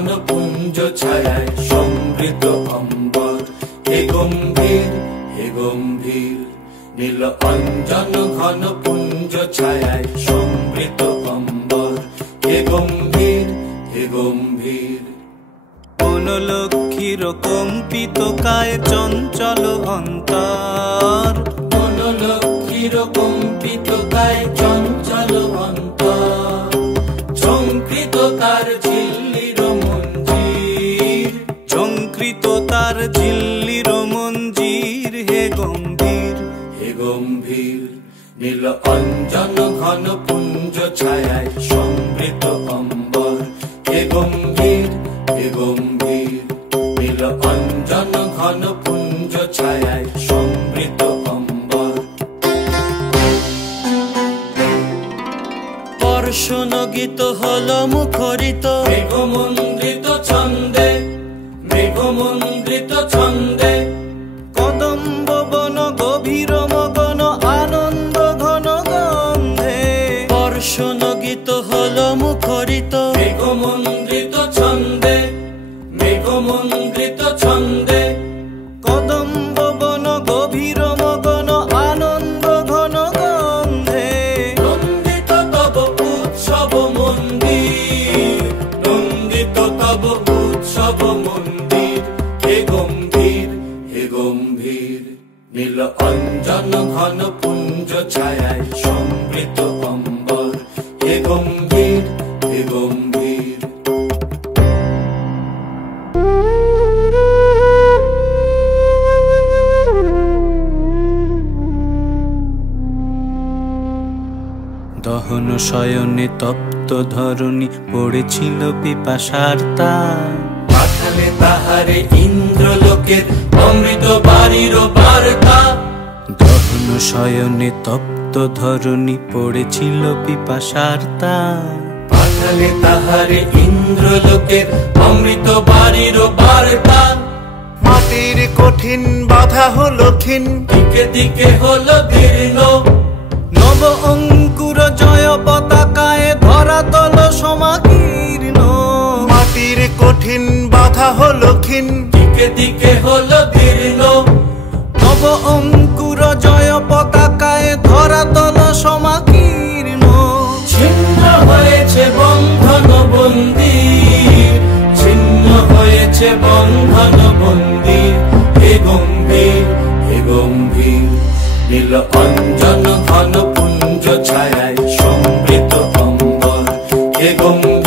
ঘন পুঞ্জ ছায়ায় সমৃদ্ধ অম্বর। হে গম্ভীর হে গম্ভীর নীল অঞ্জন ঘন পুঞ্জ ছায়ায় সমৃদ্ধ অম্বর। হে গম্ভীর হে গম্ভীর। কোন লক্ষ্মীর কম্পিত কায় চঞ্চল অন্তর। কোন লক্ষ্মীর কম্পিত কায় চঞ্চল অন্তর। ঝঙ্কৃত তার ঝিল্লির মঞ্জির। ঝঙ্কৃত তার ঝিল্লির মঞ্জির। হে গম্ভীর হে গম্ভীর নীল অঞ্জন ঘন পুঞ্জ ছায়ায় সমৃদ্ধ অম্বর। হে গম্ভীর হে গম্ভীর নীল অঞ্জন ঘন পুঞ্জ ছায়ায় সমৃদ্ধ অম্বর। বর্ষণ গীত হল মুখরিত মেঘমন্দ্রিত ছন্দে। মেঘমন্দ্রিত ছন্দে কদম্ব বন গভীর মগন আনন্দ ঘন গন্ধে। বর্ষণ গীত হল মুখরিত মেঘমন্দ্রিত ছন্দে। মেঘমন্দ্রিত ছন্দে কদম্ব বন গভীর মগন আনন্দ ঘন গন্ধে। নন্দিত তব উৎসব মন্দির। নন্দিত তব উৎসব মন্দির। হে গম্ভীর হে গম্ভীর নীল অঞ্জন ঘন পুঞ্জ ছায়ায় সমৃদ্ধ অম্বর। হে গম্ভীর হে গম্ভীর। দহন শয়নে তপ্ত ধরণী পড়েছিল পিপাসার তার। পাঠালে তাহারে ইন্দ্রলোকের অমৃত বাড়ির বার্তা। দহন শয়নে তপ্ত ধরণী পড়েছিল পিপাসার তার। পাঠালে তাহারে ইন্দ্রলোকের অমৃত বাড়ির বার্তা। মাটির কঠিন বাধা হলো ক্ষীণ। দিকে দিকে হলো দীর্ণ। নব অঙ্কুর জয় পতাকায় ধরাতল সমাকীর্ণ। মাটির কঠিন বাধা হলো ক্ষীণ। দিকে দিকে হলো দীর্ণ। নব অঙ্কুর জয় পতাকায় ধরাতল সমাকীর্ণ। ছিন্ন হয়েছে বন্ধন বন্দির। ছিন্ন হয়েছে বন্ধন বন্দির। হে গম্ভীর হে গম্ভীর নীল অঞ্জন ঘন পুঞ্জ ছায়ায় সমৃদ্ধ অম্বর। হে গম্ভীর